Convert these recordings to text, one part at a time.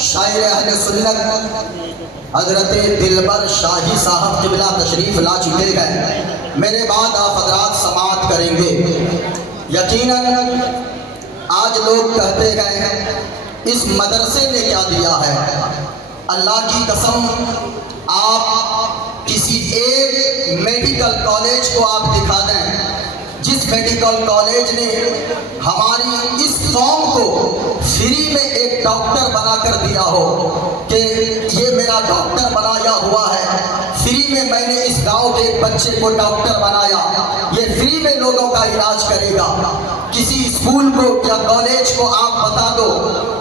شاعر اہل سنت حضرت دلبر شاہی صاحب قبلہ تشریف لا چکے ہیں. میرے بعد آپ حضرات سماعت کریں گے. یقیناً آج لوگ کہتے ہیں اس مدرسے نے کیا دیا ہے. اللہ کی قسم آپ کسی ایک میڈیکل کالج کو آپ دکھا دیں جس میڈیکل کالج نے ہماری اس قوم کو فری میں ایک ڈاکٹر بنا کر دیا ہو کہ یہ میرا ڈاکٹر بنایا ہوا ہے, فری میں نے اس گاؤں کے ایک بچے کو ڈاکٹر بنایا, یہ فری میں لوگوں کا علاج کرے گا. کسی اسکول کو یا کالج کو آپ بتا دو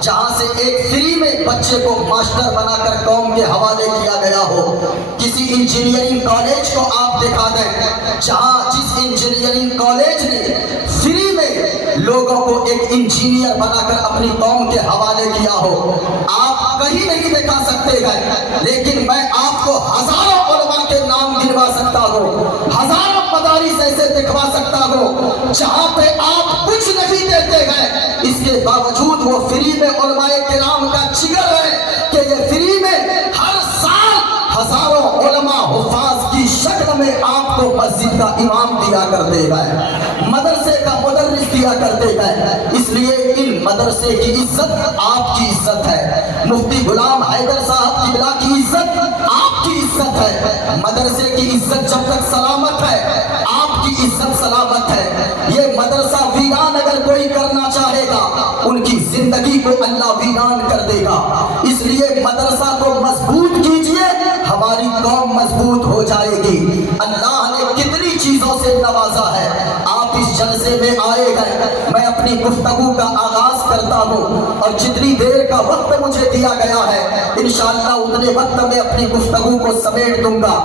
جہاں سے ایک فری میں بچے کو ماسٹر بنا کر قوم کے حوالے کیا گیا ہو. کسی انجینئرنگ کالج کو آپ دکھا دیں جہاں جس انجینئرنگ کالج نے فری میں لوگوں کو ایک انجینئر بنا کر اپنی قوم کے حوالے کیا ہو. آپ کہیں نہیں دکھا سکتے ہیں, لیکن میں آپ کو ہزاروں علماء کے نام گنوا سکتا ہوں, ہزاروں مدارس ایسے دکھوا سکتا ہوں جہاں پہ آپ کچھ نہیں دیتے ہیں, اس کے باوجود وہ فری میں علماء کرام کا جگر ہے کہ یہ فری میں ہر سال ہزاروں علماء حفاظ کی شکل میں آپ کو مسجد کا امام دیا کرتے ہیں, مدرسے کا مدرس دیا کرتے ہیں. اس لیے ان مدرسے کی عزت آپ کی عزت ہے, مفتی غلام حیدر صاحب قبلہ کی عزت آپ کی عزت ہے, مدرسے کی عزت جب تک سلامت ہے آپ کی عزت سلامت ہے. یہ مدرسہ ویران اگر کوئی کرنا چاہے گا ان کی زندگی کو اللہ ویران کر دے گا. اس لیے مدرسہ کو مضبوط کیجئے, ہماری قوم مضبوط ہو جائے گی. اللہ نے کتنی چیزوں سے نوازا ہے. آپ اس جلسے میں آئے گئے, میں اپنی گفتگو کا آغاز کرتا ہوں اور جتنی دیر کا وقت مجھے دیا گیا ہے انشاءاللہ اتنے وقت میں اپنی گفتگو کو سمیٹ دوں گا.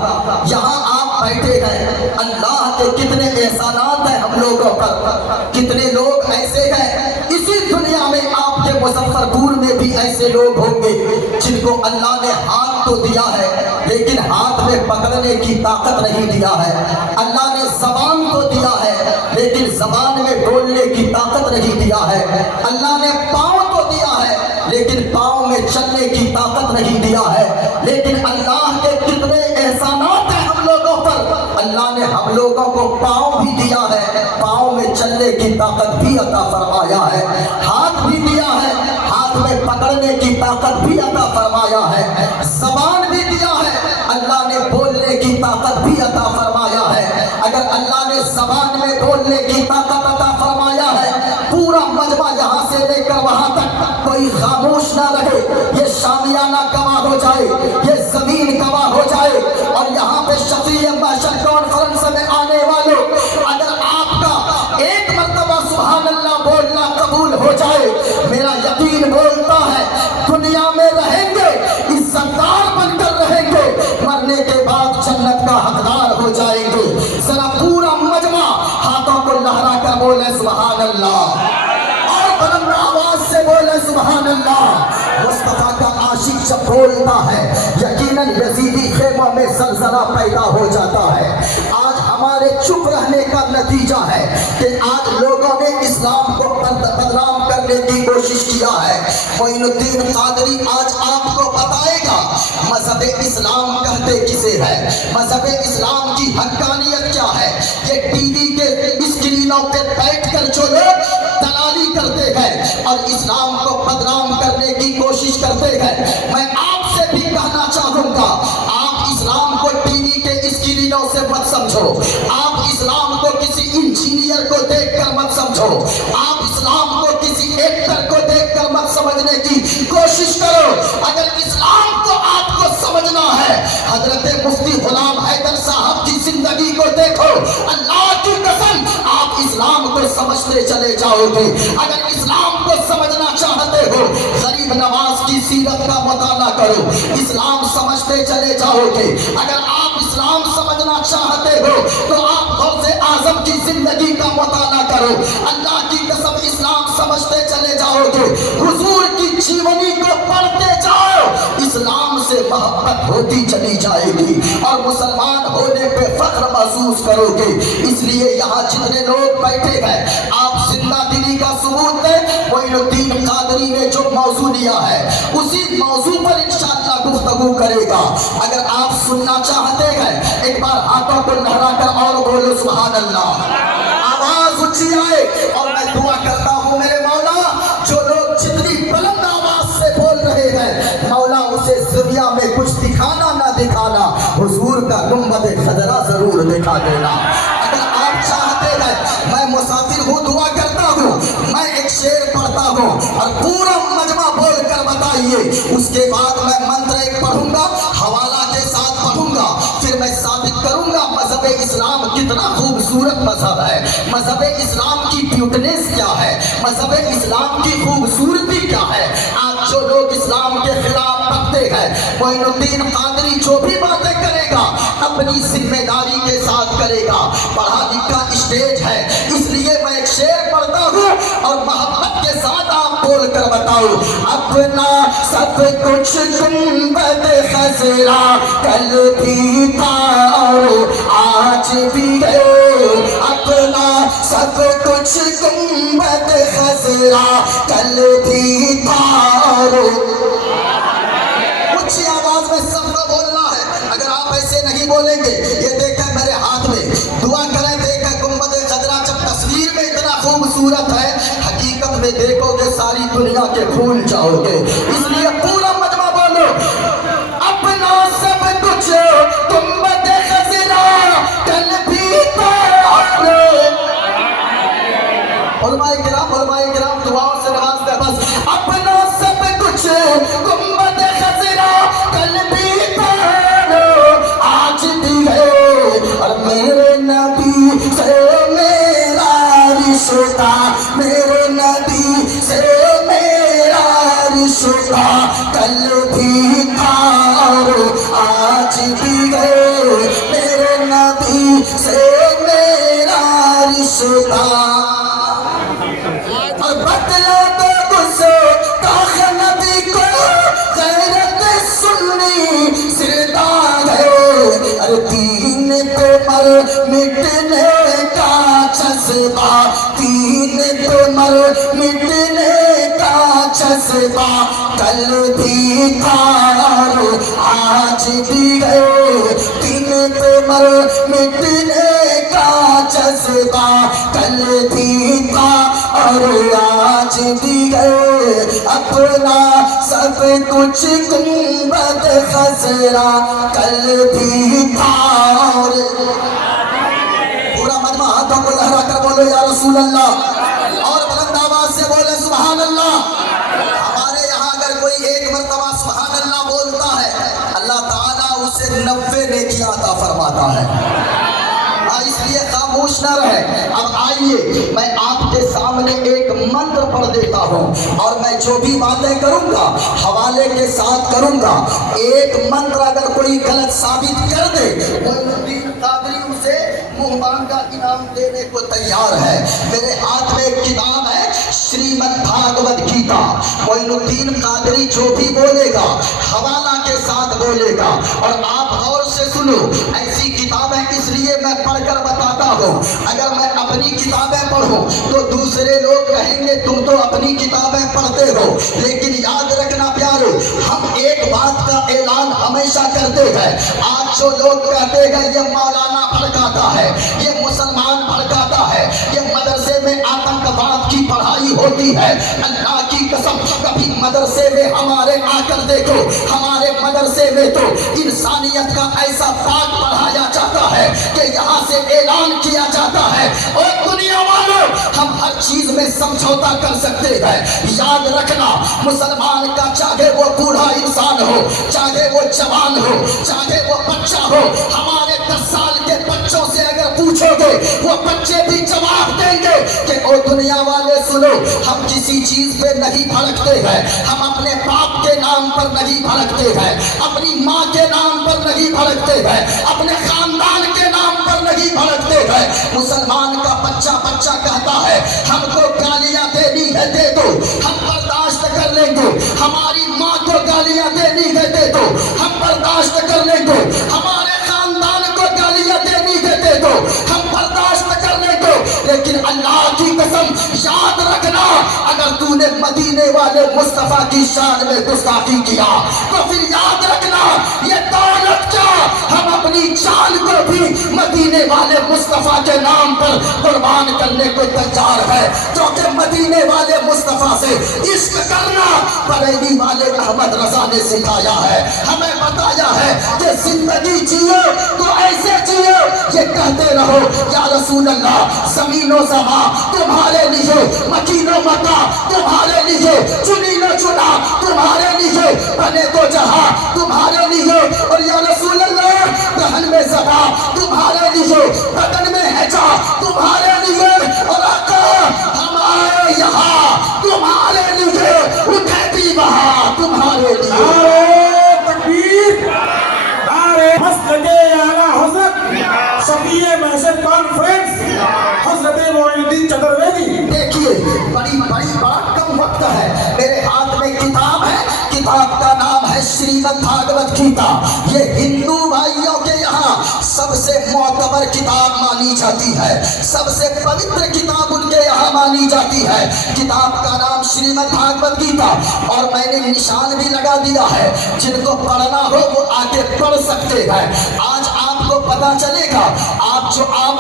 یہاں آپ بیٹھے ہیں, اللہ کے کتنے احسانات ہیں ہم لوگوں پر, کتنے لوگ ایسے ہیں اسی دنیا میں آپ کے مظفر پور میں بھی ایسے لوگ ہوں گے جن کو اللہ نے ہاتھ تو دیا ہے لیکن ہاتھ میں پکڑنے کی طاقت نہیں دیا ہے. اللہ نے زبان کو دیا ہے لیکن زبان میں بولنے کی طاقت نہیں دیا ہے. اللہ نے پاؤں کو دیا ہے لیکن پاؤں میں چلنے کی طاقت نہیں دیا ہے. لیکن اللہ کے کتنے احسانات ہیں ہم لوگوں پر. اللہ نے ہم لوگوں کو پاؤں بھی دیا ہے, پاؤں میں چلنے کی طاقت بھی عطا فرمایا ہے, ہاتھ بھی دیا ہے, ہاتھ میں پکڑنے کی طاقت بھی عطا فرمایا ہے, زبان بھی دیا ہے, اللہ نے بولنے کی طاقت بھی عطا فرمایا ہے. اگر اللہ نے زبان میں بولنے کی طاقت عطا فرمایا ہے, پورا مجمع یہاں سے لے کر وہاں تک کوئی خاموش نہ رہے, یہ شامیانہ گواہ ہو جائے, یہ زمین گواہ ہو جائے, اور یہاں پہ شفیع محشر کانفرنس میں آنے والوں اگر آپ کا ایک مرتبہ سبحان اللہ بولنا قبول ہو جائے, میرا یقین بولتا ہے دنیا میں رہیں گے عزتدار بن کر رہیں گے, مرنے کے بعد جنت کا حقدار ہو جائیں گے. ذرا پورا مجمع ہاتھوں کو لہرا کر بولے سبحان اللہ, اور بلند آواز سے بولے سبحان اللہ. مصطفیٰ کا عاشق جب بولتا ہے یقیناً یزیدی خیمہ میں زلزلہ پیدا ہو جاتا ہے. آج ہمارے چپ رہنے کا نتیجہ ہے کہ آج لوگوں نے اسلام کو بدنام کرنے کی کوشش کیا ہے. معین الدین قادری آج آپ کو بتائے گا مذہب اسلام کہتے کسے ہے, مذہب اسلام کی حقانیت کیا ہے. یہ ٹی وی کے اسکرینوں پہ بیٹھ کر جو لوگ دلالی کرتے ہیں اور اسلام کو بدنام کرنے کی کوشش کرتے ہیں, میں آپ سے بھی کہنا چاہوں گا آپ اسلام کو ٹی وی کے اسکرینوں سے مت سمجھو, آپ اسلام کو کسی انجینئر کو دیکھ کر مت سمجھو, آپ اسلام کو کسی ایکٹر کو دیکھ کر مت سمجھنے کی کوشش کرو. اگر اسلام کو آپ کو سمجھنا ہے حضرت مفتی غلام حیدر صاحب کی زندگی کو دیکھو, اللہ کی قسم آپ اسلام کو سمجھتے چلے جاؤ گے. اگر اسلام کو سمجھنا چاہتے ہو غریب نواز کی سیرت کا مطالعہ کرو, اسلام سمجھتے چلے جاؤ گے. اگر آپ اسلام سمجھنا چاہتے ہو تو آپ غوث اعظم کی زندگی کا مطالعہ کرو, اللہ کی قسم اسلام سمجھتے چلے جاؤ گے. حضور کی جیونی کو پڑھتے جاؤ, اسلام سے محبت ہوتی چلی جائے گی اور مسلمان ہونے پہ فخر محسوس کرو گے. اس لیے یہاں جتنے لوگ بیٹھے ہیں آپ زندہ دلی इस्लामी का सबूत दे। मोइनुद्दीन कादरी ने जो मौजू लिया है उसी मौजू पर इंशाअल्लाह गुफ्तगू करेगा। अगर आप सुनना चाहते हैं एक बार हाथों को लहराकर और बोलो सुभान अल्लाह, आवाज ऊंची आए। और मैं दुआ करता हूँ मेरे मौला, जो लोग जितनी बुलंद आवाज से बोल रहे हैं मौला उसे दुनिया में कुछ दिखाना ना दिखाना, हुजूर का गुंबद खजरा जरूर दिखा देना। अगर आप चाहते हैं, मैं मुसाफिर हूँ, दुआ करता हूँ, मैं एक शेर पढ़ता हूँ और पूरा मजमा बोल कर बताइए। उसके बाद मैं मंत्र एक पढ़ूंगा, हवाला के साथ पढ़ूंगा, फिर मैं साबित करूंगा मजहब इस्लाम कितना खूबसूरत मजहब है, मजहब इस्लाम की ब्यूटीनेस क्या है, मजहब इस्लाम की खूबसूरती क्या है। आज जो लोग इस्लाम के खिलाफ पढ़ते हैं, मोइनुद्दीन कादरी जो भी बातें करेगा अपनी जिम्मेदारी के साथ करेगा। पढ़ा लिखा स्टेज है, इसलिए मैं एक शेर पढ़ता हूँ और मोहब्बत के साथ आप बोल कर बताओ। अपना सब कुछ गुंबद खजरा कल भी था और आज भी है, अपना सब कुछ गुंबद खजरा कल भी था और ऊंची आवाज में सबको बोलना है। अगर आप ऐसे नहीं बोलेंगे, ये देखें मेरे हाथ में, दुआ करें, देखें गुंबद खजरा जब तस्वीर में इतना खूबसूरत है, हकीकत में देखोगे सारी दुनिया के भूल जाओगे। इसलिए पूरा मजमा बोलो, अपना सब कुछ गुंबद खजरा कल भी था और उलमाए किराम दुआओं से नवाज दे बस। अपना सब कुछ गुंबद खजरा कल भी था आज भी है, और मेरे नबी से मेरा रिश्ता, मेरे नबी से मेरा रिश्ता कल भी था और आज भी है, मेरे नबी से मेरा रिश्ता। और बदला दो गुस्सो ताख नबी को गैरत सुन्नी जिंदा है, अरे दीन पे मर मिटने का जज्बा, दीन पे मर मिटने का जज्बा कल भी था और आज भी है, दीन पे मर मिटने का जज्बा कल भी था और आज भी है, अपना सब कुछ गुंबद खजरा कल भी था और पूरा मजमा हाथों को लहरा कर बोलो या रसूल अल्लाह, और बुलंद आवाज से बोले सुभान अल्लाह। हमारे यहाँ अगर कोई एक मर्तबा सुभान अल्लाह बोलता है, अल्लाह ताला उसे 90 नेकियां अता फरमाता है। इसलिए खामोश न रहे। अब आइए मैं आपके सामने एक मंत्र पढ़ देता हूँ और मैं जो भी बातें करूँगा हवाले के साथ करूँगा। एक मंत्र अगर कोई गलत साबित कर दे, मोइनुद्दीन कादरी उसे मुंह मांगा इनाम देने को तैयार है। मेरे हाथ में एक किताब है श्रीमद् भागवत गीता। मोइनुद्दीन कादरी जो भी बोलेगा हवाला के साथ बोलेगा, और आप गौर से सुनो। ऐसी किताबें इसलिए मैं पढ़कर बताता हूँ, अगर मैं अपनी किताबें पढ़ूं तो दूसरे लोग कहेंगे तुम तो अपनी किताबें पढ़ते हो। लेकिन याद रखना प्यारे, हम एक बात का ऐलान हमेशा करते हैं। आज जो लोग कहते हैं ये मौलाना भड़काता है, ये मुसलमान भड़काता है, ये मदरसे में आतंकवाद की पढ़ाई होती है, अल्लाह की कसम कभी मदरसे में हमारे आकर देखो, हमारे मदरसे में तो इंसानियत का ऐसा पाठ पढ़ाया जाता है कि यहाँ से ऐलान किया जाता है, और दुनिया वालों हम हर चीज में समझौता कर सकते हैं। याद रखना, मुसलमान का चाहे वो बूढ़ा इंसान हो, चाहे वो जवान हो, चाहे वो बच्चा हो, हमारे 10 साल के बच्चों से अगर पूछोगे वो बच्चे भी जवाब देंगे कि ओ दुनिया वाले सुनो, हम किसी चीज पे नहीं भड़कते हैं, हम अपने बाप के नाम पर नहीं भड़कते हैं, अपनी माँ के नाम पर नहीं भड़कते हैं, अपने खानदान के नाम पर नहीं भड़कते हैं। मुसलमान का बच्चा कहता है हमको गालियां देनी है दे दो, हम बर्दाश्त कर लेंगे, हमारी माँ को गालियां देनी है दे दो, हम बर्दाश्त कर लेंगे, हमारे खानदान को गालियां देनी है दे दो, हम बर्दाश्त कर लेंगे, کو, لیکن اللہ کی قسم یاد رکھنا اگر تو نے مدینے والے مصطفیٰ کی شان میں گستاخی کیا تو پھر یاد رکھنا یہ دولت کیا, ہم اپنی جان کو بھی مدینے والے مصطفیٰ کے نام پر قربان کرنے کو تیار ہے, کیونکہ مدینے والے مصطفیٰ سے عشق کرنا بریلی والے احمد رضا نے سکھایا ہے, ہمیں بتایا ہے کہ زندگی جیو تو ایسے جیو, یہ کہتے رہو یا رسول اللہ زمین و زمان تمہارے لیے, مکین و مکا تمہارے لیے, چنی نہ چنا تمہارے لیے, بنے تو جہاں تمہارے لیے, اور یا رسول اللہ دہن میں زبان تمہارے لیے, بدن میں ہجا تمہارے لیے, اور آقا ہم آئے یہاں تمہارے لیے, اٹھے بھی وہاں تمہارے لیے. مسجد اعلیٰ حضرت شفیع محشر کانفرنس حضرت معین الدین چترویدی. دیکھیے بڑا کم وقت ہے, میرے ہاتھ میں کتاب ہے, کتاب کا نام ہے شریمد بھاگوت گیتا. یہ ہندو بھائیوں کے یہاں سب سے معتبر کتاب مانی جاتی ہے, سب سے پوتر کتاب ان کے یہاں مانی جاتی ہے. کتاب کا نام شریمد بھاگوت گیتا, اور میں نے نشان بھی لگا دیا ہے, جن کو پڑھنا ہو وہ آگے پڑھ سکتے ہیں. آج آپ کو پتا چلے گا, آپ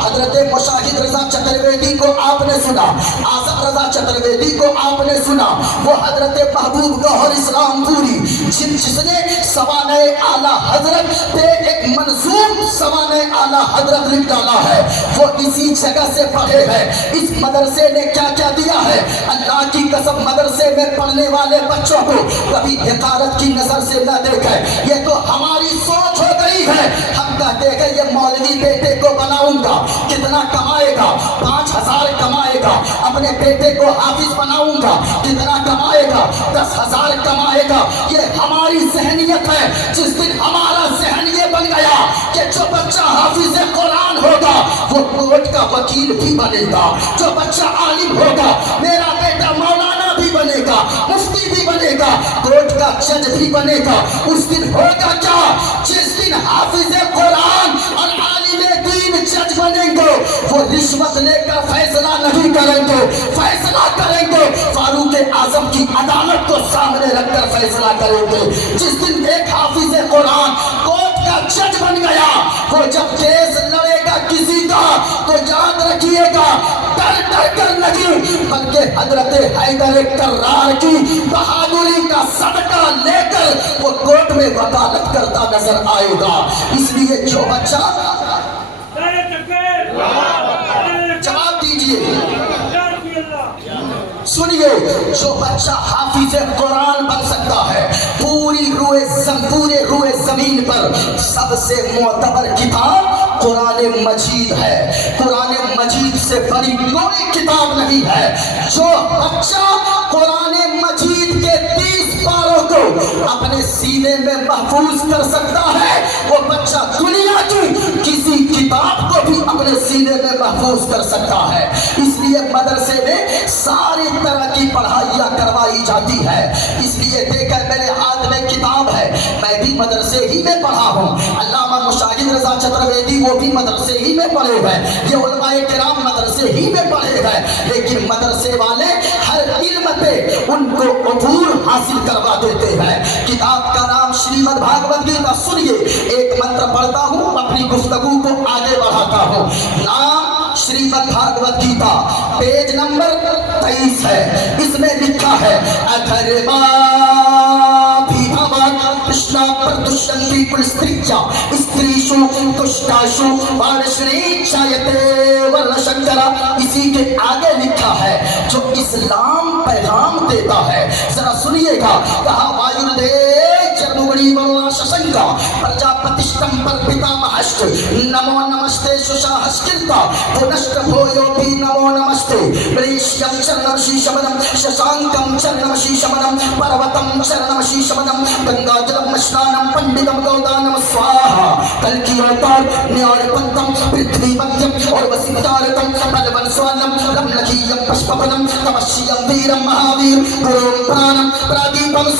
حضرت مشاہد رضا چترویدی کو آپ نے سنا, اعظم رضا چترویدی کو آپ نے سنا, وہ حضرت محبوب گوہر اسلام پوری جس نے سوانح اعلیٰ حضرت پہ ایک منظوم سوانح اعلیٰ حضرت لکھ ڈالا ہے, وہ اسی جگہ سے پڑھے ہیں. اس مدرسے نے کیا کیا دیا ہے, اللہ کی قسم مدرسے میں پڑھنے والے بچوں کو کبھی حقارت کی نظر سے نہ دیکھے, یہ تو ہماری سوچ ہو گئی ہے. ہم کہتے ہیں کہ یہ مولوی بیٹے کو بناؤں گا, کتنا کمائے گا, 5,000 کمائے گا, اپنے بیٹے کو حافظ بناؤں گا, کتنا کمائے گا, 10,000 کمائے گا. یہ ہماری ذہنیت ہے. جس دن ہمارا ذہن یہ بن گیا کہ جو بچہ حافظ قرآن ہوگا وہ کورٹ کا وکیل بھی بنے گا, جو بچہ عالم ہوگا میرا بیٹا مولانا بھی بنے گا, مفتی بھی بنے گا, کورٹ کا جج بھی بنے گا, اس دن ہوگا کیا, جس دن حافظ قرآن اور عالم دین جج بنیں گے وہ رشوت لے کر فیصلہ نہیں کریں گے, فیصلہ کریں گے فاروق اعظم کی عدالت کو سامنے رکھ کر فیصلہ کریں گے. جس دن ایک حافظ قرآن کورٹ کا جج بن گیا, وہ جب کیس لڑے گا کسی کا تو یاد رکھیے گا ڈر ڈر کر نہیں, بلکہ حضرت حیدر کرار کی بہادری کا صدقہ لے کر وہ کورٹ میں وکالت کرتا نظر آئے گا. اس لیے جو بچہ جواب دیجئے, سنیے, جو بچہ حافظ قرآن بن سکتا ہے, پورے روئے زمین پر سب سے معتبر کتاب قرآن مجید ہے. قرآن مجید سے بڑی کوئی کتاب نہیں ہے. جو بچہ قرآن مجید کے 30 پاروں کو اپنے سینے میں محفوظ کر سکتا ہے, وہ بچہ دنیا کی کسی کتاب کو بھی اپنے سینے میں محفوظ کر سکتا ہے. اس لیے مدرسے میں ساری طرح کی پڑھائیاں کروائی جاتی ہے. اس لیے دیکھا میرے ہاتھ میں کتاب ہے, میں بھی مدرسے ہی میں پڑھا ہوں. علامہ مشاہد رضا چترویدی وہ بھی مدرسے ہی میں پڑھے ہیں, یہ علماء کرام مدرسے ہی میں پڑھے ہیں. لیکن مدرسے والے ہر علم پہ ان کو عبور حاصل کروا دیتے ہیں. کتاب کا نام شریمد بھاگوت گیتا. سنیے, ایک منتر پڑھتا ہوں, اپنی گفتگو کو آگے بڑھاتا ہوں. نام شریمد بھاگوت گیتا, پیج نمبر 23 ہے. اس میں لکھا ہے کೃಷ್ಣ ಪ್ರದುಷ್ಯಂತಿ ಕುಲಸ್ತ್ರೀಚ ಸ್ತ್ರೀಷು ತುಷ್ಟಾಷು ವಾರಶ್ರೀಚಾಯತೆ ವರ್ಣಶಂಕರ. इसी के आगे लिखा है जो इस्लाम पैगाम देता है. जरा सुनिएगा, कहा वायुर्दे चर्मुगड़ी वरुणा शशंका प्रजापतिष्ठम पर पितामहश्च नमो नमस्ते सुशाहश्किल्ता पुनश्च भूयो भी नमो नमस्ते प्रेष्यं चरणं शीशमनं शशांकं चरणं शीशमनं पर्वतं चरणं शीशमनं गंगाजलं स्नानं पंडितं गौदानं स्वाहा. कल की अवतार न्यायपंथम पृथ्वी मध्यम और वसितारतम बलवन स्वानम रमणकीयम पुष्पवनम तमस्यम वीरम महावीर गुरुं प्राणम प्रदीपम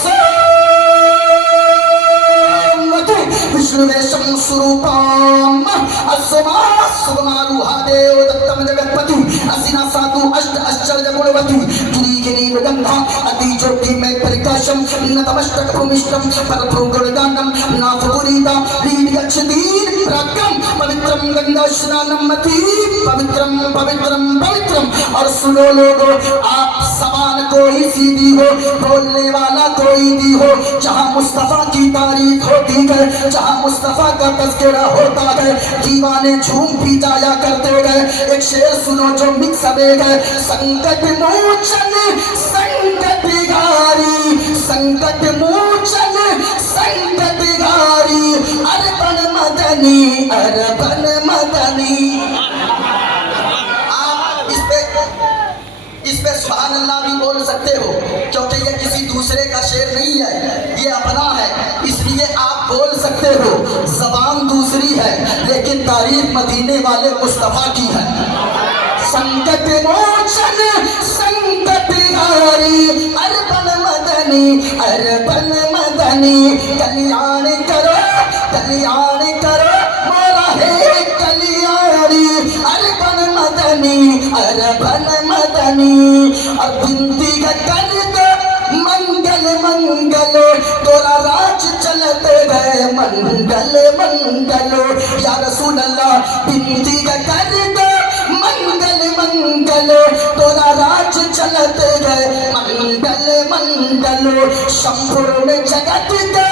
विष्णुवेशं स्वरूपम अस्मा सुगमारूहा देव दत्तम जगत्पति ऐश्वर्य गुणवती गिरी गंधा अति ज्योति में प्रकाशम नतमस्तक भूमिष्ठम परभू गुणगानम नाथपुरीता लीलियच्छदीर प्रकम पवित्रम गंगा स्नानम मति पवित्रम पवित्रम पवित्रम। और सुनो लोगो, आप समान कोई सीधी हो, बोलने वाला कोई भी हो, जहाँ मुस्तफा की तारीफ होती है, जहाँ मुस्तफा का तज़किरा होता है, दीवाने झूम भी जाया करते गए। एक शेर सुनो जो मिक्स में गए, संकट मोचन संकट गारी, संकट मोचन संकट गारी, अरबन मदनी अरबन मदनी। आप इस पे सुभान अल्लाह भी बोल सकते हो, क्योंकि ये किसी दूसरे का शेर नहीं है, ये अपना है, इसलिए आप बोल सकते हो। ज़बान दूसरी है लेकिन तारीफ मदीने वाले मुस्तफा की है। संकट मोचन संकट हारी, अरबन मदनी अरबन मदनी, कल्याण करो मोरा है कल्याणी, अरबन मदनी अरबन मदनी। और बिनती कर दो मंगल मंगल, तोरा राज चलते गए मंगल मंगल। या रसूल अल्लाह बिनती कर दो मंगल मंगल, तोरा राज चलते गए मंगल मंगल। शंभुर में जगत के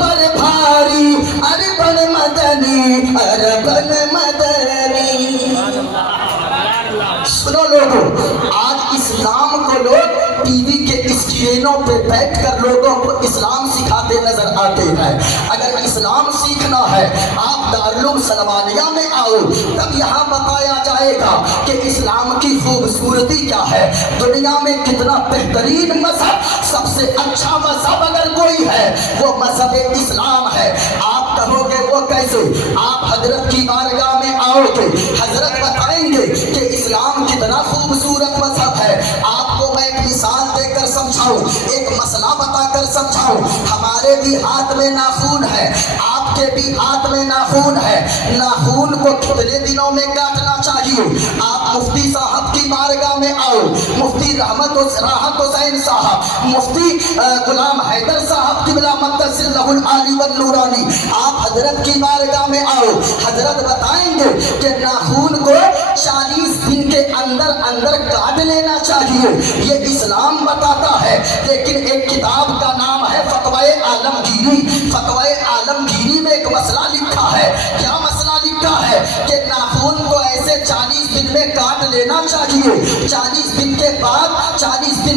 पर भारी, अरबन मदनी अरबन मदनी। सुनो लोगों, आज इस्लाम को लोग टीवी के स्क्रीनों पे बैठकर लोगों को इस्लाम सिखाते नजर आते हैं। अगर इस्लाम सीखना है, आप दारुल सलमानिया में आओ, तब यहाँ बताया जाएगा कि इस्लाम की खूबसूरती क्या है, दुनिया में कितना बेहतरीन मजहब, सबसे अच्छा मजहब अगर कोई है वो मजहब इस्लाम है। आप कहोगे वो कैसे? आप हजरत की बारगाह में आओगे, हजरत बताएंगे कि इस्लाम कितना खूबसूरत मजहब है। आपको मैं एक मिसाल देकर समझाऊं, एक मसला बताकर समझाऊं। हमारे भी हाथ में नाखून है, आपके भी हाथ में नाखून है। नाखून को कितने दिनों में काटना चाहिए? आप मुफ्ती साहब की बारगाह में आओ, मुफ्ती राहत हुसैन साहब, मुफ्ती गुलाम हैदर साहब किबला मद्दसिल्लहुल आली वन नूरानी, आप हजरत की बारगाह में आओ, हजरत बताएंगे कि नाखून को 40 दिन के अंदर अंदर काट लेना चाहिए। ये इस्लाम बताता है। लेकिन एक किताब का नाम है फतवाए आलमगीरी, फतवाए आलमगीरी में एक मसला लिखा है। क्या मसला लिखा है? कि नाखून को ऐसे 40 दिन में काट लेना चाहिए। 40 दिन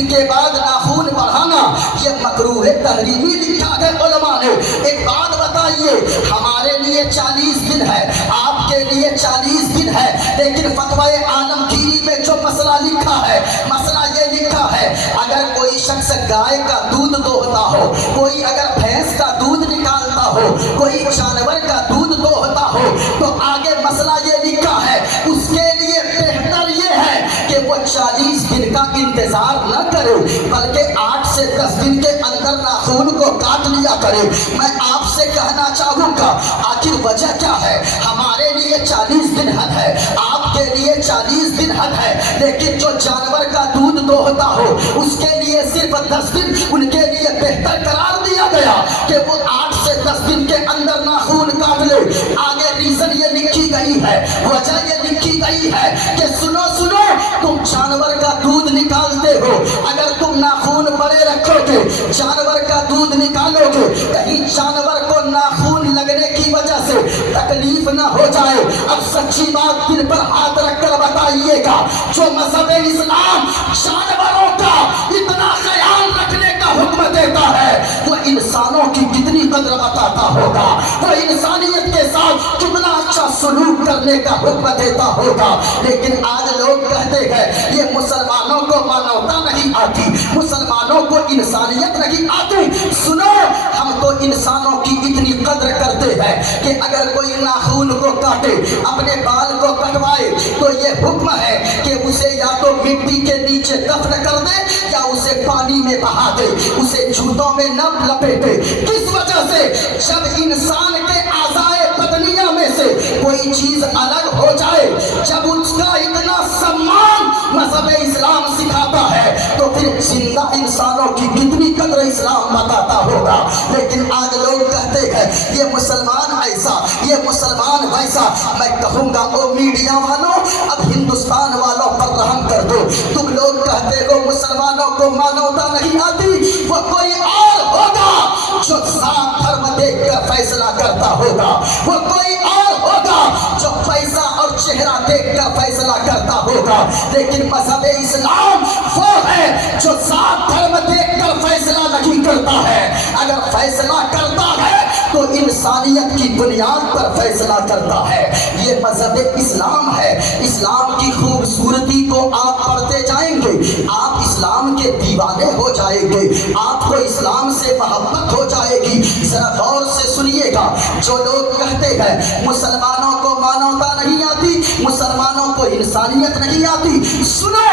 के बाद नाखून बढ़ाना ये मकरूह तहरीमी लिखा है उलमा ने। एक बात बताइए, हमारे लिए 40 दिन है, आपके लिए 40 दिन है, लेकिन फतवाए आलमगीरी में जो मसला लिखा है, मसला ये लिखा है, अगर कोई शख्स गाय का दूध दोहता हो, कोई अगर भैंस का दूध निकालता हो, कोई जानवर का दूध दोहता हो, तो आगे मसला ये लिखा है, उसके लिए बेहतर ये है कि वो 40 दिन का इंतजार न करे, बल्कि 8 से 10 दिन के अंदर नाखून को काट लिया करे। मैं आपसे कहना चाहूँगा, आखिर वजह क्या है? हमारे लिए 40 दिन हद है, आपके लिए 40 दिन हद है, लेकिन जो जानवर का दूध दोहता हो उसके लिए सिर्फ 10 दिन उनके लिए बेहतर करार दिया गया कि वो 8 से 10 दिन के अंदर नाखून काट ले। आगे रीजन ये लिखी गई है, वजह ये लिखी गई है कि सुनो सुनो, तुम जानवर का दूध निकालते हो, अगर तुम नाखून बड़े रखोगे, जानवर का दूध निकालोगे, कहीं जानवर को नाखून लगने की वजह से तकलीफ ना हो जाए। अब सच्ची बात दिल पर हाथ रखकर बताइएगा, जो मजहब इस्लाम जानवरों का इतना ख्याल रखने का हुक्म देता है, वो इंसानों की कितनी कदर बताता होगा, वो इंसानियत के साथ कितना अच्छा सलूक करने का हुक्म देता होगा। लेकिन आज लोग कहते हैं ये मुसलमानों को मानवता नहीं आती, मुसलमानों को इंसानियत नहीं आती। सुनो, हम तो इंसानों की इतनी कदर करते हैं कि अगर कोई नाखून को काटे, अपने बाल को कटवाए, तो ये हुक्म है कि उसे या तो मिट्टी के नीचे दफन कर दे या उसे पानी में बहा दे, उसे जूतों में न लपेटे। किस वजह से? जब इंसान के आज़ाए बदनिया में से कोई चीज अलग हो जाए, जब उसका इतना सम्मान मजहब इस्लाम सिखाता है तो फिर जिंदा इंसानों की कितनी कदर इस्लाम बताता होगा। लेकिन आज लोग कहते हैं ये मुसलमान ऐसा, ये मुसलमान वैसा। मैं कहूँगा ओ मीडिया वालों, अब हिंदुस्तान वालों पर रहम कर दो। तुम लोग कहते हो मुसलमानों को मानवता नहीं आती, वो कोई और होगा जो साफ धर्म देख कर फैसला करता होगा, वो कोई और होगा जो पैसा और चेहरा देख कर फैसला करता होगा। लेकिन मजहब इस्लाम वो है जो साफ धर्म देख कर फैसला नहीं करता है। अगर फैसला करता है तो इंसानियत की बुनियाद पर फैसला करता है। ये मजहब इस्लाम है। इस्लाम की खूबसूरती को आप पढ़ते जाएंगे, आप इस्लाम के दीवाने हो जाएंगे, आपको इस्लाम से मोहब्बत हो जाएगी। जरा गौर से सुनिएगा, जो लोग कहते हैं मुसलमानों को मानवता नहीं आती, मुसलमानों को इंसानियत नहीं आती, सुनो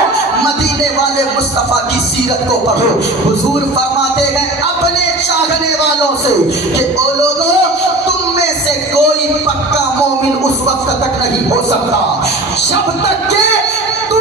मदीने वाले मुस्तफा की सीरत को पढ़ो। हुजूर फरमाते हैं अपने चाहने वालों से कि ओ लोगों, तुम में से कोई पक्का मोमिन उस वक्त तक नहीं हो सकता जब तक के तू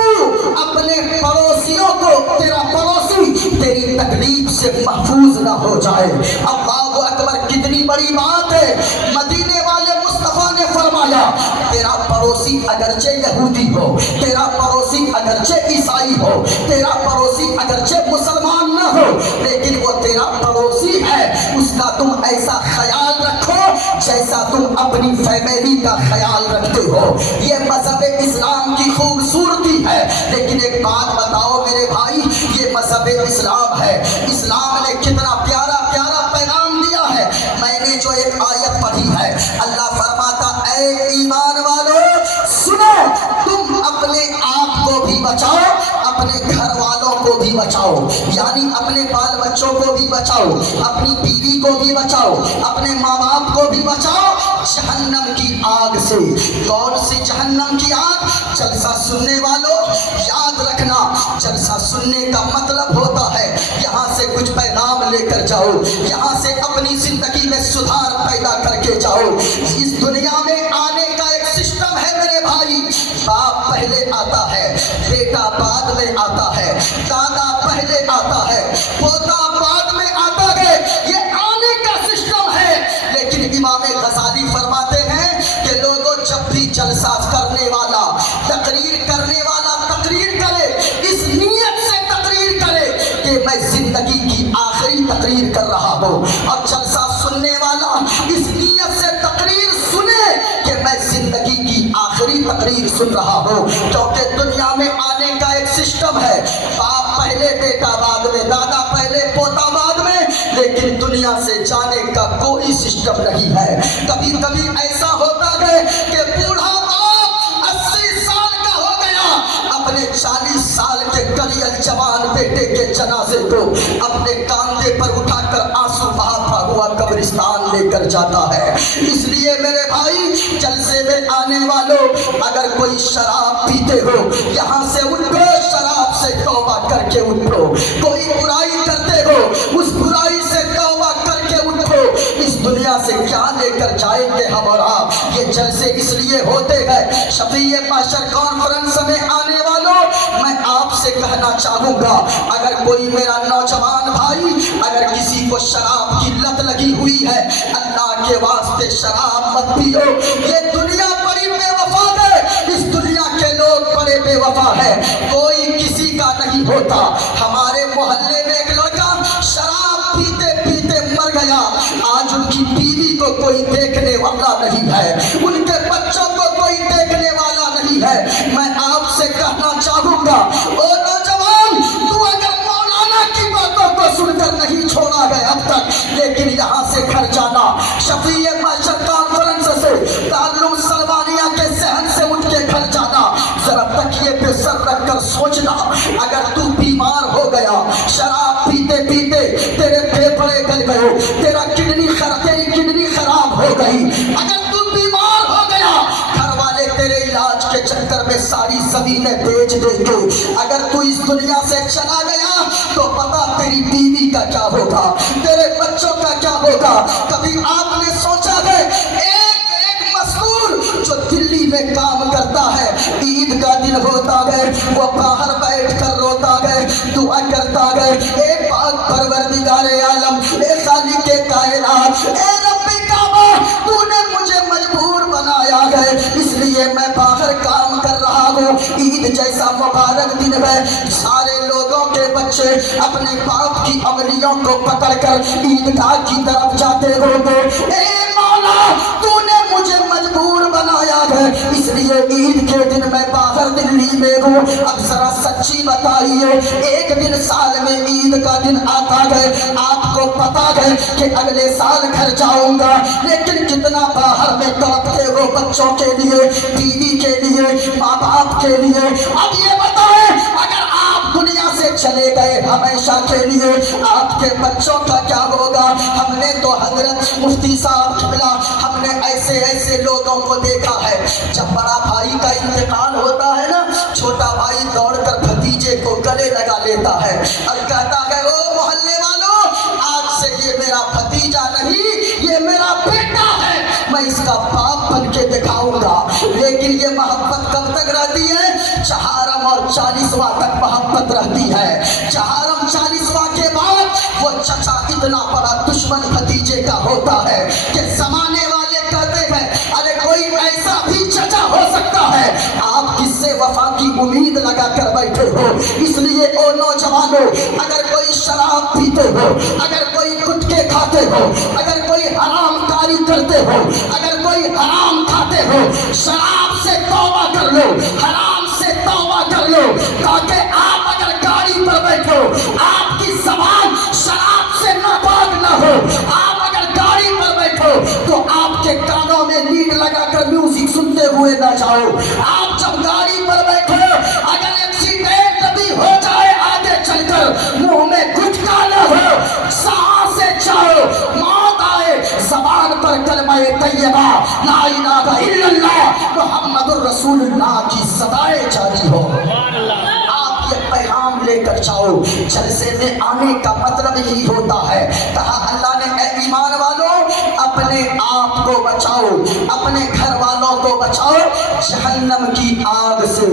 अपने पड़ोसियों को, तेरा पड़ोसी तेरी तकलीफ से महफूज ना हो जाए। अल्लाहु अकबर, कितनी बड़ी बात है। मदीने वाले मुस्तफा ने फरमाया तेरा पड़ोसी अगरचे यहूदी हो, तेरा पड़ोसी अगरचे ईसाई हो, तेरा पड़ोसी अगरचे मुसलमान ना हो, लेकिन वो तेरा पड़ोसी है। उसका तुम ऐसा ख्याल रखो जैसा तुम अपनी फैमिली का ख्याल रखते हो। ये मजहब इस्लाम की खूबसूरती है। लेकिन एक बात बताओ मेरे भाई, ये मजहब इस्लाम है, इस्लाम ने कितना प्यारा प्यारा पैगाम दिया है। मैंने जो एक आयत पढ़ी है, अल्लाह फरमाता ऐ ईमान वालों सुनो, तुम अपने आप को भी बचाओ, अपने घर वालों को भी बचाओ, यानी अपने बाल बच्चों को भी बचाओ, अपनी बीवी को भी बचाओ, अपने माँ बाप को भी बचाओ जहन्नम की आग से। कौन सी जहन्नम की आग? जलसा सुनने वालों याद रखना, जलसा सुनने का मतलब होता है यहाँ से कुछ पैगाम लेकर जाओ, यहाँ से अपनी जिंदगी में सुधार पैदा करके जाओ। इस दुनिया में आने का एक सिस्टम है मेरे भाई। बाप पहले आता है, बेटा बाद में आता है, दादा पहले आता है, पोता बाद में आता है। ये आने का सिस्टम है। लेकिन इमाम गजाली फरमाते हैं कि लोगों, जब भी जलसा करने वाला, तकरीर करने वाला तकरीर करे, इस नीयत से तकरीर करे कि मैं जिंदगी की आखिरी तकरीर कर रहा हूँ, और जलसा सुनने वाला इस नीयत से तकरीर सुने कि मैं जिंदगी की आखिरी तकरीर सुन रहा हूँ। क्योंकि दुनिया में आने का एक सिस्टम है, बाप पहले, बेटा बाद में, दादा पहले, पोता बाद में, लेकिन दुनिया से जाने का कोई सिस्टम नहीं है। कभी कभी ऐसा होता है कि बूढ़ा बाप 80 साल का हो गया, अपने 40 साल के करियल जवान बेटे के जनाजे को अपने कांधे पर उठाकर आंसू बहाता हुआ कब्रिस्तान लेकर जाता है। इसलिए मेरे भाई, जलसे में आने वालों, अगर कोई शराब पीते हो यहाँ से उठो, शराब से तौबा करके उठो। कोई बुराई करते हो, उस बुराई से तौबा करके उठो। इस दुनिया से क्या लेकर जाएंगे हम और आप? ये जलसे इसलिए होते हैं। शफीए माशर कॉन्फ्रेंस में आने वालों, मैं आपसे कहना चाहूँगा, अगर कोई मेरा नौजवान भाई, अगर किसी को शराब की लत लगी हुई है, अल्लाह के वास्ते शराब मत पियो। ये दुनिया बड़ी बेवफा है, इस दुनिया के लोग बड़े बेवफा है, कोई किसी का नहीं होता। हमारे मोहल्ले में एक लड़का शराब पीते पीते मर गया। आज उनकी बीवी को कोई देखने वाला नहीं है, उनके बच्चों को कोई देखने वाला नहीं है। मैं आपसे कहना चाहूँगा, ओ नौजवान, तू अगर मौलाना की बातों को सुनकर नहीं छोड़ा है अब तक, लेकिन यहाँ से घर जाना, शफीए माशर कॉन्फ्रेंस से, दारुल सलमानिया के सहन से उठ के घर जाना, जरा तकिए पे सर रखकर सोचना, अगर तू बीमार हो गया, शराब पीते पीते तेरे फेफड़े गल गए, तेरी किडनी खराब हो गई, अगर तू बीमार हो गया, घर वाले तेरे इलाज के चक्कर में सारी जमीनें बेच देंगे, अगर तू इस दुनिया से चला गया तो पता तेरी बीवी का क्या होगा, तेरे बच्चों का क्या होगा। कभी आपने सोचा है एक मजदूर जो दिल्ली में काम करता है, ईद का दिन دن ہوتا گئے وہ باہر بیٹھ کر روتا گئے دعا کرتا گئے اے پاک پروردگار عالم اے خالق کائنات اے رب کعبہ تو نے مجھے مجبور بنایا ہے اس لیے میں باہر کام کر رہا ہوں عید جیسا مبارک دن ہے سارے لوگوں کے بچے اپنے باپ کی انگلیوں کو پکڑ کر عیدگاہ کی طرف جاتے ہوں گے اے مولا تو نے مجھے مجبور بنایا ہے اس لیے عید کے دن میں باہر دلی میں ہوں اب ذرا سچی بتائیے ایک دن سال میں عید کا دن آتا ہے آپ کو پتا ہے کہ اگلے سال گھر جاؤں گا لیکن کتنا باہر میں تڑپتے ہو بچوں کے لیے بیوی کے لیے ماں باپ کے لیے اب یہ بتائیں اگر آپ دنیا سے چلے گئے ہمیشہ کے لیے آپ کے بچوں کا کیا ہوگا ہم نے تو حضرت مفتی صاحب قبلہ ہم نے ایسے ایسے لوگوں کو دیکھا ہے جب بڑا بھائی کا انتقال ہوتا ہے نا چھوٹا بھائی دوڑ کر بھتیجے کو گلے لگا لیتا ہے اور کہتا ہے او محلے والوں آج سے یہ میرا بھتیجا نہیں یہ میرا بیٹا ہے میں اس کا باپ بن کے دکھاؤں گا لیکن یہ محبت کب تک رہتی ہے چہارم اور 40واں تک محبت رہتی ہے چہارم 40واں کے بعد وہ چچا اتنا بڑا دشمن بھتیجے کا ہوتا ہے کہ زمانے والے کہتے ہیں ارے کوئی ایسا بھی چچا ہو سکتا ہے آپ کس سے وفا کی امید لگا کر بیٹھے ہو اس لیے او نوجوانوں اگر کوئی شراب پیتے ہو اگر کوئی گٹکے کھاتے ہو اگر کوئی حرام کاری کرتے ہو اگر کوئی حرام کھاتے ہو شراب سے توبہ کر لو حرام سے توبہ کر لو تاکہ آپ اگر گاڑی پر بیٹھو آپ کی زبان شراب سے ناپاک نہ ہو آپ اگر گاڑی پر بیٹھو تو آپ کے کانوں میں لیڈ لگا کر میوزک سنتے ہوئے نہ جاؤ آپ جب گاڑی پر بیٹھو اگر ایکسیڈنٹ بھی ہو جائے آگے چل کر منہ میں گٹکا نہ ہو سانس سے جاؤ موت آئے زبان پر کلمہ طیبہ لا الہ الا اللہ محمد الرسول اللہ کی صدائے جاری ہو آپ یہ پیغام لے کر جاؤ جلسے میں آنے کا مطلب یہی ہوتا ہے کہا اللہ نے اے ایمان والوں اپنے آپ کو بچاؤ اپنے گھر والوں کو بچاؤ جہنم کی آگ سے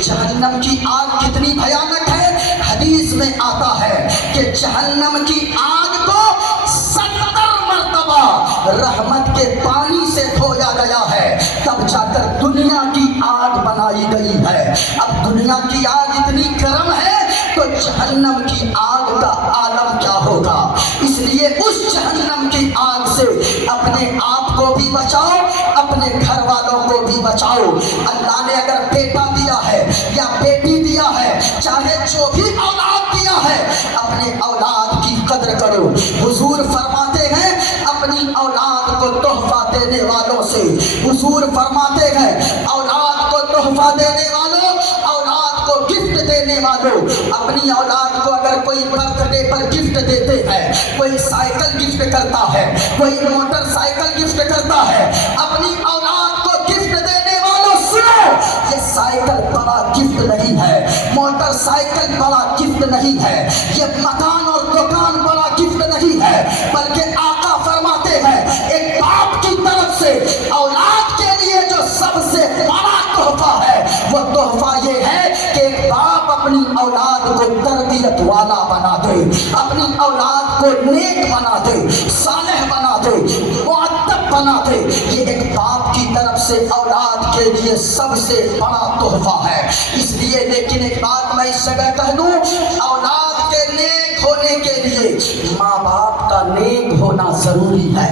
جہنم کی آگ کتنی بھیانک ہے حدیث میں آتا ہے کہ جہنم کی آگ کو 70 مرتبہ رحمت کے پانی سے دھویا گیا ہے تب جا کر دنیا کی آگ بنائی گئی ہے اب دنیا کی آگ اتنی گرم ہے تو جہنم کی آگ کا عالم کیا ہوگا اس لیے اس جہنم کی آگ سے اپنے آپ کو بھی بچاؤ اپنے گھر والوں کو بھی بچاؤ اللہ نے اگر بیٹا دیا ہے یا بیٹی دیا ہے چاہے جو بھی اولاد دیا ہے اپنے اولاد کی قدر کرو حضور فرماتے ہیں اپنی اولاد کو تحفہ دینے والوں سے حضور فرماتے ہیں اولاد کو تحفہ دینے والوں اولاد کو گفٹ دینے والوں اپنی اولاد کو اگر کوئی برتھ ڈے پر گفٹ دیتے ہیں کوئی سائیکل گفٹ کرتا ہے کوئی موٹر سائیکل گفٹ کرتا ہے اپنی اولاد کو گفٹ دینے والوں سنو یہ سائیکل بڑا گفٹ نہیں ہے موٹر سائیکل بڑا گفٹ نہیں ہے یہ مکان اور دکان بڑا گفٹ نہیں ہے بلکہ آقا فرماتے ہیں ایک باپ کی طرف سے اولاد کے لیے جو سب سے بڑا تحفہ ہے وہ تحفہ یہ ہے کہ ایک باپ اپنی اولاد کو تربیت والا بنا دے اپنی اولاد کو نیک بنا دے صالح بنا دے مؤدب بنا دے یہ ایک باپ کی طرف سے اولاد کے لیے سب سے بڑا تحفہ ہے اس لیے لیکن ایک بات میں اس جگہ کہہ دوں اولاد کے نیک ہونے کے لیے ماں باپ کا نیک ہونا ضروری ہے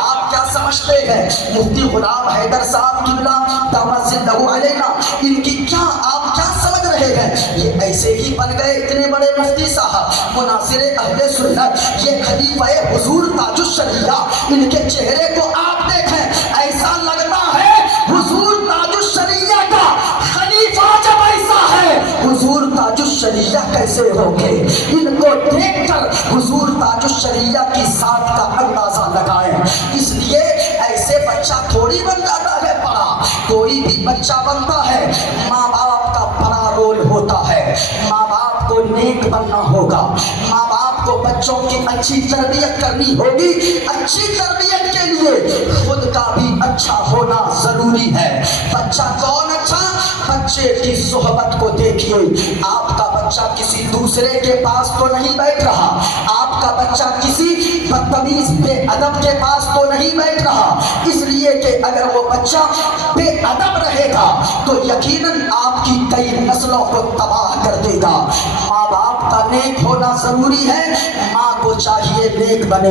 آپ کیا سمجھتے ہیں مفتی غلام حیدر صاحب قبلہ دعوت زندہ علینا ان کی کیا آپ کیا سمجھ رہے ہیں یہ ایسے ہی بن گئے اتنے بڑے مفتی صاحب مناصر اہل سنت یہ خلیفہ حضور تاج الشریعہ ان کے چہرے کو آپ دیکھیں ایسا لگتا ہے حضور تاج الشریعہ کا خلیفہ جب ایسا ہے حضور تاج الشریعہ کیسے ہوگے ان کو دیکھ کر حضور تاج الشریعہ کی ذات کا اندازہ لگائیں اس لیے ایسے بچہ تھوڑی بن جاتا ہے بڑا کوئی بھی بچہ بنتا ہے ماں باپ کا بڑا رول ہوتا ہے ماں باپ کو نیک بننا ہوگا ماں باپ کو بچوں کی اچھی تربیت کرنی ہوگی اچھی تربیت کے لیے خود کا بھی اچھا ہونا ضروری ہے بچہ کون اچھا بچے बच्चे की सोहबत को देखिए। आपका बच्चा किसी दूसरे के पास तो नहीं बैठ रहा, आपका बच्चा किसी बदतमीज बेअदब के पास तो नहीं बैठ रहा, इसलिए कि अगर वो बच्चा बेअदब रहेगा तो यकीनन आपकी कई नस्लों को तबाह कर देगा। माँ बाप का नेक होना जरूरी है। माँ को चाहिए नेक बने,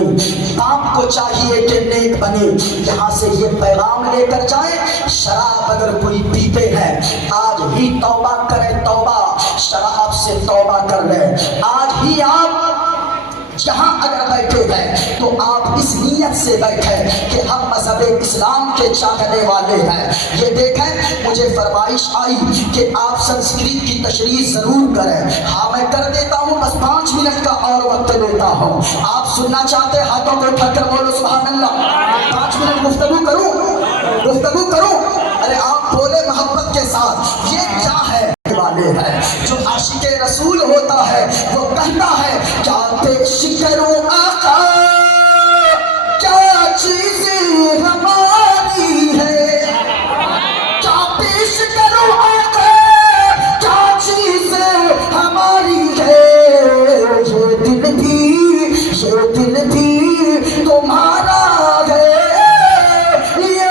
बाप को चाहिए कि नेक बने। यहाँ से ये पैगाम लेकर जाए, शराब अगर कोई पीते हैं आज ही तौबा करें, तौबा, शराब से तौबा कर लें। आज ही आप जहाँ अगर बैठे हैं तो आप इस नीयत से बैठे कि हम मज़हब इस्लाम के चाहने वाले हैं। ये देखें, मुझे फरमाइश आई कि आप संस्कृत की तशरीह ज़रूर करें। हाँ, मैं कर देता हूँ, बस 5 मिनट का और वक्त लेता हूँ। आप सुनना चाहते, हाथों को उठाकर बोलो सुभान अल्लाह। 5 मिनट गुफ्तगू करूँ। अरे आप बोले मोहब्बत के साथ, ये क्या है वाले हैं। जो आशिक़े रसूल होता है वो कहता है, क्या पेश करूं आका, क्या चीज़ हमारी है, क्या पेश करूं आका, क्या चीज़ हमारी है। ये दिल भी तुम्हारा है, ये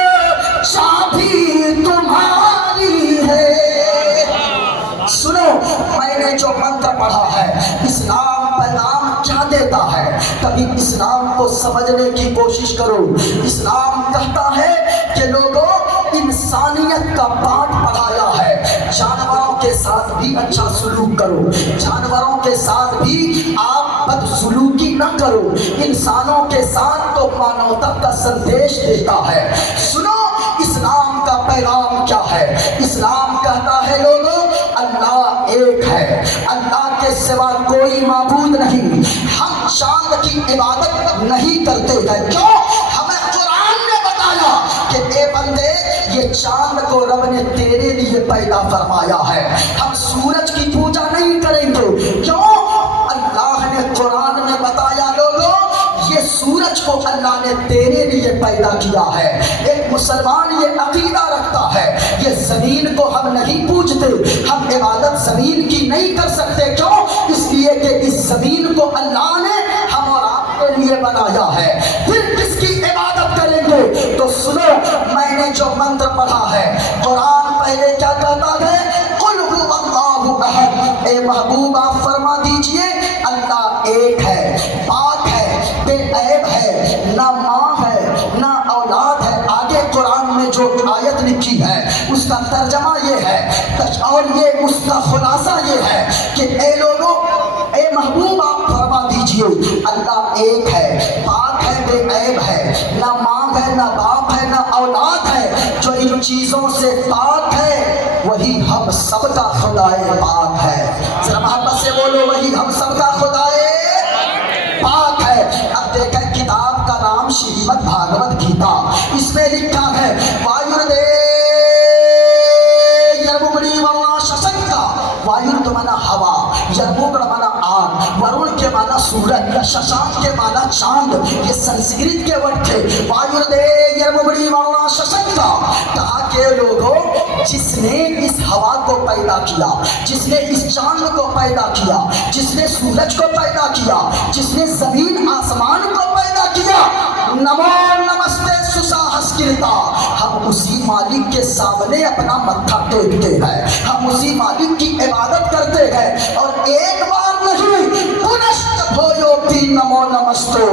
चाबी तुम्हारी है। सुनो, मैंने जो मंत्र पढ़ा है, इस्लाम पैगाम क्या देता है, कभी इस्लाम को समझने की कोशिश करो। इस्लाम कहता है कि लोगों, इंसानियत का पाठ पढ़ाया है। जानवरों के साथ भी अच्छा सलूक करो, जानवरों के साथ भी आप बदसलूकी न करो। इंसानों के साथ तो मानवता का संदेश देता है। सुनो, इस्लाम का पैगाम क्या है। इस्लाम कहता है लोगों, अल्लाह एक है, अल्लाह के सिवा कोई माबूद नहीं। हम चांद की इबादत नहीं करते हैं। क्यों? हमें कुरान ने बताया कि ए बंदे, ये चांद को रब ने तेरे लिए पैदा फरमाया है। हम सूरज की पूजा नहीं करेंगे। क्यों? अल्लाह ने कुरान में बताया लोगों, ये सूरज को अल्लाह ने तेरे लिए पैदा किया है। एक मुसलमान ये अकीदा रखता है, ये जमीन को हम नहीं पूजते, हम इबादत जमीन की नहीं कर सकते। क्यों? इसलिए कि इस जमीन को अल्लाह ने हम और आपके लिए बनाया है। फिर किसकी इबादत करेंगे? तो सुनो, मैंने जो मंत्र पढ़ा है, कुरान पहले क्या कहता है, कुल हुवल्लाहु अहद। ए महबूब, आप फरमा दीजिए, अल्लाह एक है, पाक है, बेऐब है, ना माँ है ना औलाद है। आगे कुरान में जो आयत लिखी है उसका तर्जमा ये है, और ये उसका खुलासा ये है कि ए लोगों, ए महबूब, आप फरमा दीजिए, अल्लाह एक है, पाक है, बेऐब है, ना माँ है ना बाप है ना औलाद है। जो इन चीज़ों से पाक है वही हम सबका खुदाए पाक है। जरा मोहब्बत से बोलो, वही हम सबका खुदाए पाक है। अब देखें, किताब का नाम श्रीमद् भागवत गीता, इसमें लिखा है, वायुर्दे यर्मुगणी वरुण शशंका। वायु तो माना हवा, यर्मुगण माना आग, वरुण के माना सूरज, या शशांक के माना चांद। ये संस्कृत के वर्ड थे। वायुर्दे यर्मुगणी वरुण शशंका। कहा के लोगों, जिसने इस हवा को पैदा किया, जिसने इस चांद को पैदा किया, जिसने सूरज को पैदा किया, जिसने जमीन आसमान को पैदा किया, नमो नमस्ते सुसाहस्कृता। हम उसी मालिक के सामने अपना मत्था टेकते हैं, हम उसी मालिक की इबादत करते हैं। और एक बार नहीं, पुनश्च भोयोपि नमो नमस्ते,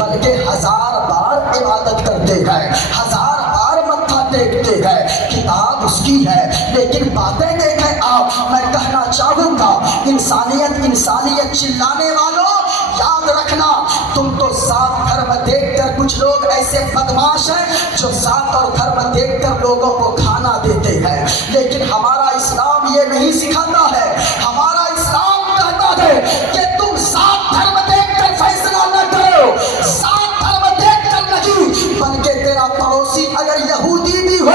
बल्कि 1000 बार इबादत करते हैं, 1000 बार मत्था देखते हैं। किताब उसकी है, लेकिन बातें देखें आप। मैं कहना चाहूँगा, इंसानियत चिल्लाने वालों, याद रखना, तुम तो जात धर्म देखकर, कुछ लोग ऐसे बदमाश हैं जो जात और धर्म देखकर लोगों को खाना देते हैं। लेकिन हमारा इस्लाम ये नहीं सिखाता है। हमारा इस्लाम कहता है कि तुम जात धर्म देखकर फैसला न करो, जात धर्म देखकर नहीं, बल्कि तेरा पड़ोसी अगर यहूदी भी हो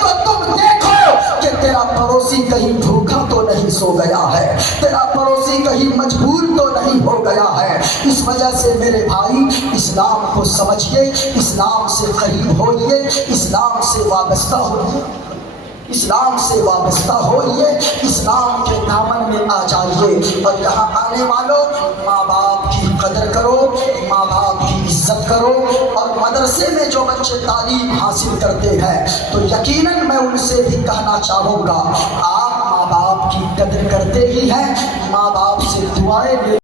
तो तुम देखो कि तेरा पड़ोसी कहीं भूखा तो नहीं सो गया है, तेरा पड़ोसी कहीं मजबूर तो नहीं हो गया है। इस वजह से मेरे भाई, इस्लाम को समझिए, इस्लाम से करीब होइए, इस्लाम से वाबस्ता होइए। اسلام سے وابستہ ہوئیے، اسلام کے دامن میں آ جائیے، اور یہاں آنے والوں ماں باپ کی قدر کرو، ماں باپ کی عزت کرو، اور مدرسے میں جو بچے تعلیم حاصل کرتے ہیں تو یقیناً میں ان سے بھی کہنا چاہوں گا، آپ ماں باپ کی قدر کرتے ہی ہیں، ماں باپ سے دعائیں